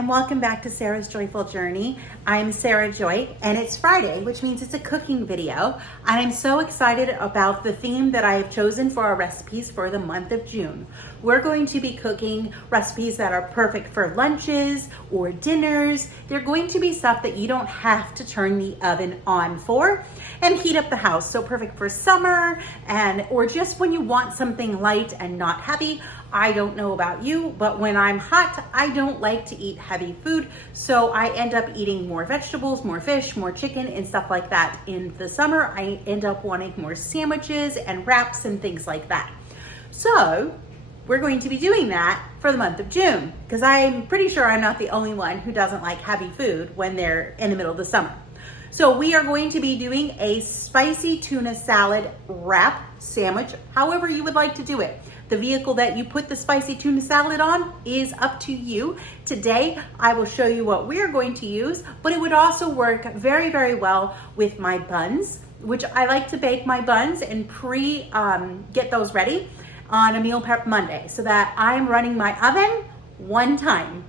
and welcome back to Sarah's Joyful Journey. I'm Sarah Joy, and it's Friday, which means it's a cooking video. And I'm so excited about the theme that I have chosen for our recipes for the month of June. We're going to be cooking recipes that are perfect for lunches or dinners. They're going to be stuff that you don't have to turn the oven on for and heat up the house. So perfect for summer or just when you want something light and not heavy. I don't know about you, but when I'm hot, I don't like to eat heavy food. So I end up eating more vegetables, more fish, more chicken and stuff like that. In the summer, I end up wanting more sandwiches and wraps and things like that. So we're going to be doing that for the month of June because I'm pretty sure I'm not the only one who doesn't like heavy food when they're in the middle of the summer. So we are going to be doing a spicy tuna salad wrap sandwich, however you would like to do it. The vehicle that you put the spicy tuna salad on is up to you. Today, I will show you what we're going to use, but it would also work very, very well with my buns, which I like to bake my buns and get those ready on a meal prep Monday so that I'm running my oven one time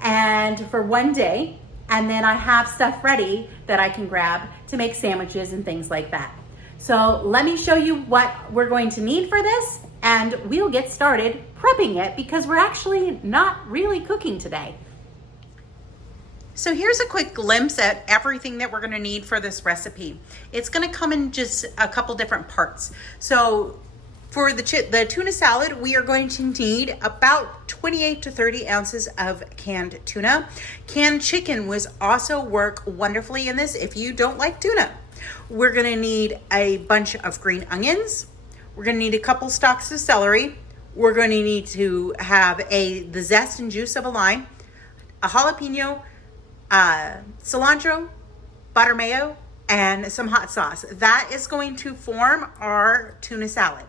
and for one day, and then I have stuff ready that I can grab to make sandwiches and things like that. So let me show you what we're going to need for this, and we'll get started prepping it because we're actually not really cooking today. So here's a quick glimpse at everything that we're gonna need for this recipe. It's gonna come in just a couple different parts. So for the tuna salad, we are going to need about 28 to 30 ounces of canned tuna. Canned chicken was also work wonderfully in this if you don't like tuna. We're gonna need a bunch of green onions. We're gonna need a couple stalks of celery. We're gonna need to have the zest and juice of a lime, a jalapeno, cilantro, butter mayo, and some hot sauce. That is going to form our tuna salad.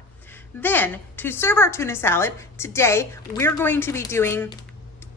Then to serve our tuna salad, today we're going to be doing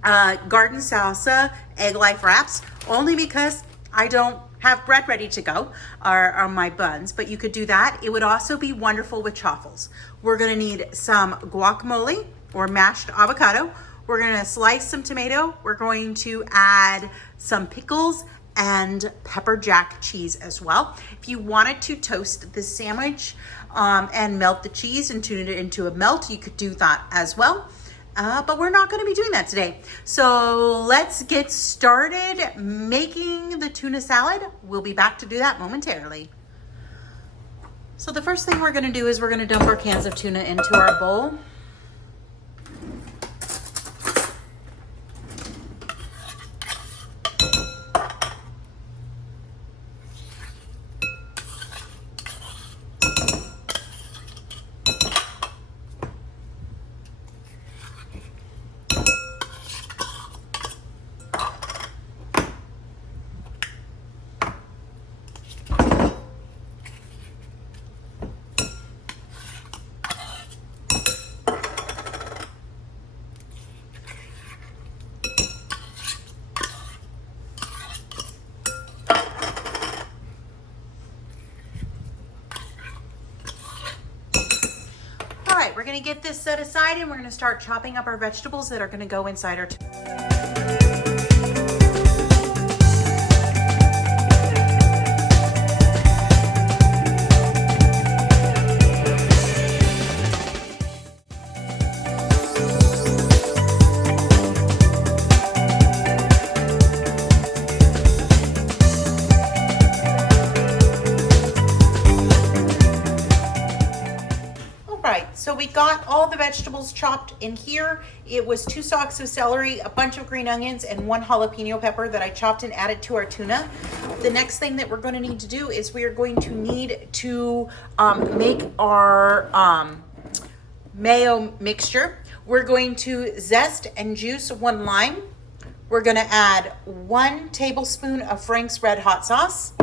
garden salsa egg life wraps, only because I don't have bread ready to go or my buns, but you could do that. It would also be wonderful with chaffles. We're gonna need some guacamole or mashed avocado. We're gonna slice some tomato. We're going to add some pickles and pepper jack cheese as well. If you wanted to toast this sandwich and melt the cheese and tune it into a melt, you could do that as well. But we're not gonna be doing that today. So let's get started making the tuna salad. We'll be back to do that momentarily. So the first thing we're gonna do is we're gonna dump our cans of tuna into our bowl. We're gonna get this set aside and we're gonna start chopping up our vegetables that are gonna go inside our So we got all the vegetables chopped in here. It was 2 stalks of celery, a bunch of green onions, and 1 jalapeno pepper that I chopped and added to our tuna. The next thing that we're going to need to do is we are going to need to make our mayo mixture. We're going to zest and juice 1 lime. We're going to add 1 tablespoon of Frank's Red Hot Sauce.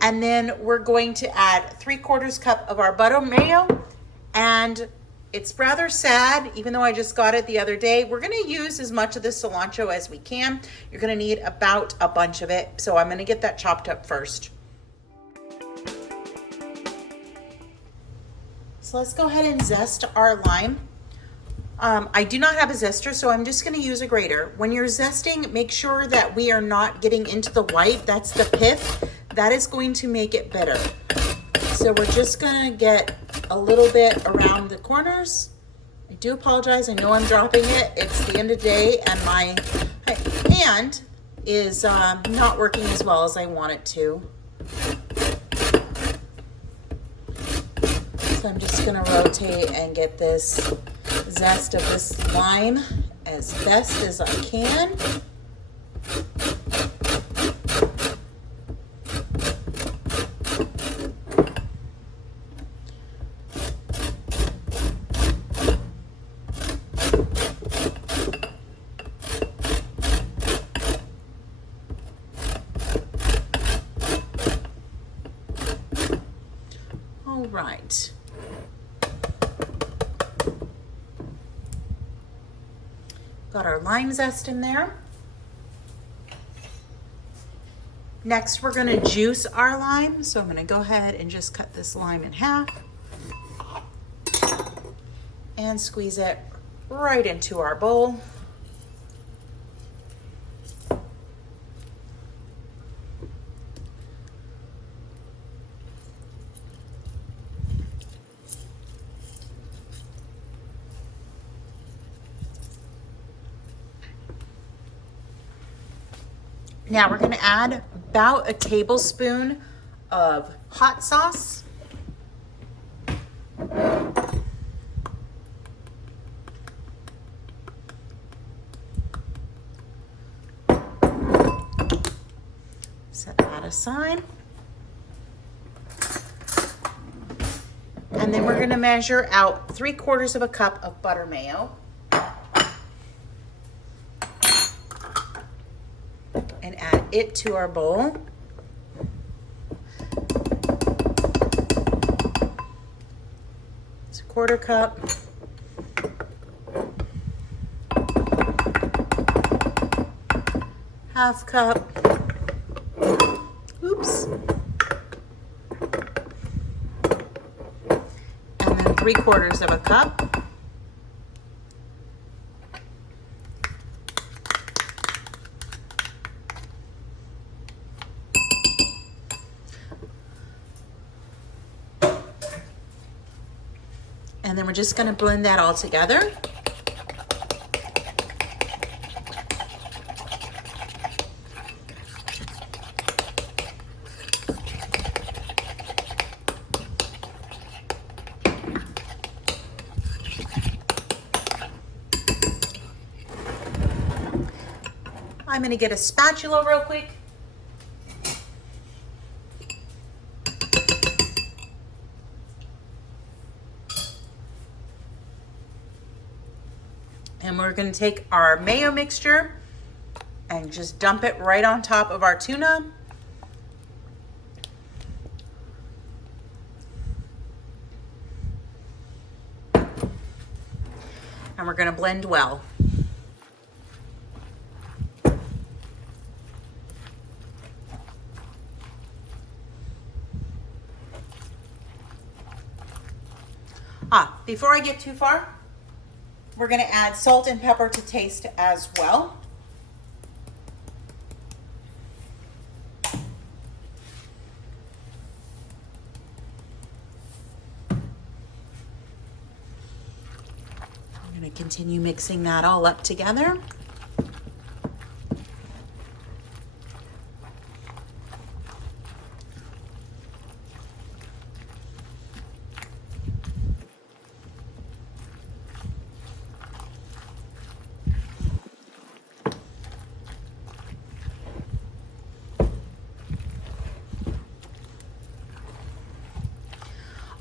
And then we're going to add 3/4 cup of our butter mayo. And it's rather sad, even though I just got it the other day, we're gonna use as much of the cilantro as we can. You're gonna need about a bunch of it. So I'm gonna get that chopped up first. So let's go ahead and zest our lime. I do not have a zester, so I'm just gonna use a grater. When you're zesting, make sure that we are not getting into the white. That's the pith. That is going to make it bitter. So we're just gonna get a little bit around the corners. I do apologize, I know I'm dropping it. It's the end of the day and my hand is not working as well as I want it to. So I'm just gonna rotate and get this zest of this lime as best as I can. All right. Got our lime zest in there. Next, we're gonna juice our lime. So I'm gonna go ahead and just cut this lime in half and squeeze it right into our bowl. Now we're gonna add about a tablespoon of hot sauce. Set that aside. And then we're gonna measure out 3/4 of a cup of butter mayo. And add it to our bowl. It's a 1/4 cup. Half cup. Oops. And then 3/4 of a cup. And then we're just gonna blend that all together. I'm gonna get a spatula real quick. And we're gonna take our mayo mixture and just dump it right on top of our tuna. And we're gonna blend well. Before I get too far, we're gonna add salt and pepper to taste as well. I'm gonna continue mixing that all up together.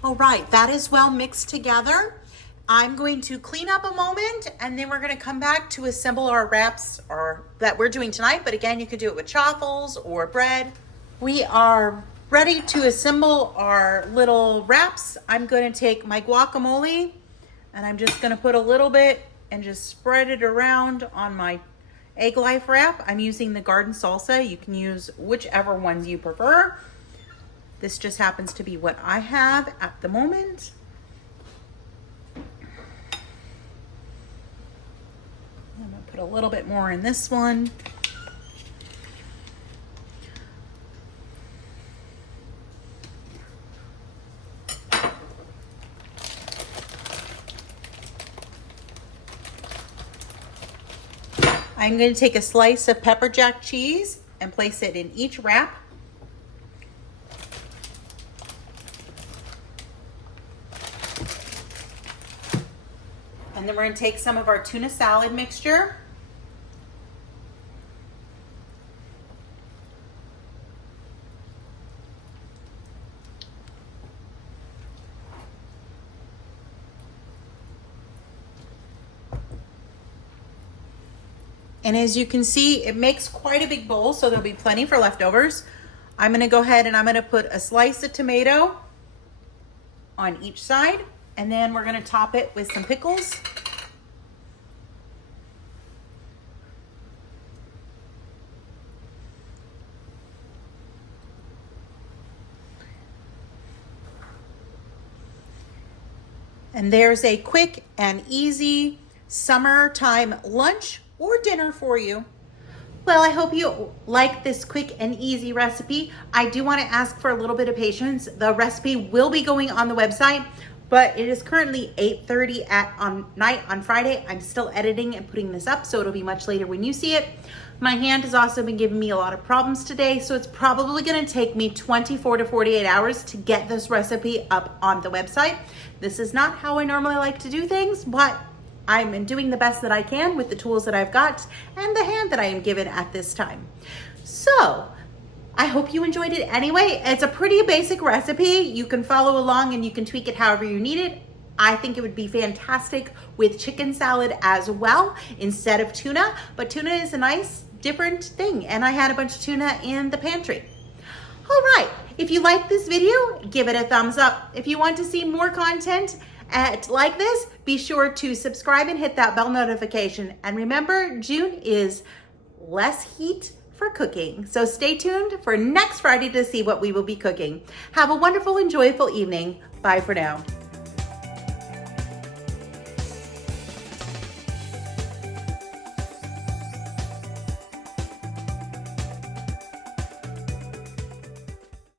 All right, that is well mixed together. I'm going to clean up a moment and then we're gonna come back to assemble our wraps that we're doing tonight. But again, you could do it with chaffles or bread. We are ready to assemble our little wraps. I'm gonna take my guacamole and I'm just gonna put a little bit and just spread it around on my egg life wrap. I'm using the garden salsa. You can use whichever ones you prefer. This just happens to be what I have at the moment. Put a little bit more in this one. I'm going to take a slice of pepper jack cheese and place it in each wrap. And then we're going to take some of our tuna salad mixture. And as you can see, it makes quite a big bowl, so there'll be plenty for leftovers. I'm gonna go ahead and I'm gonna put a slice of tomato on each side, and then we're gonna top it with some pickles. And there's a quick and easy summertime lunch or dinner for you. Well, I hope you like this quick and easy recipe. I do want to ask for a little bit of patience. The recipe will be going on the website, but it is currently 8:30 at night on Friday. I'm still editing and putting this up, so it'll be much later when you see it. My hand has also been giving me a lot of problems today, so it's probably going to take me 24 to 48 hours to get this recipe up on the website. This is not how I normally like to do things, but I'm doing the best that I can with the tools that I've got and the hand that I am given at this time. So I hope you enjoyed it anyway. It's a pretty basic recipe. You can follow along and you can tweak it however you need it. I think it would be fantastic with chicken salad as well instead of tuna, but tuna is a nice different thing, and I had a bunch of tuna in the pantry. All right, if you like this video, give it a thumbs up. If you want to see more content like this, be sure to subscribe and hit that bell notification. And remember, June is less heat for cooking. So stay tuned for next Friday to see what we will be cooking. Have a wonderful and joyful evening. Bye for now.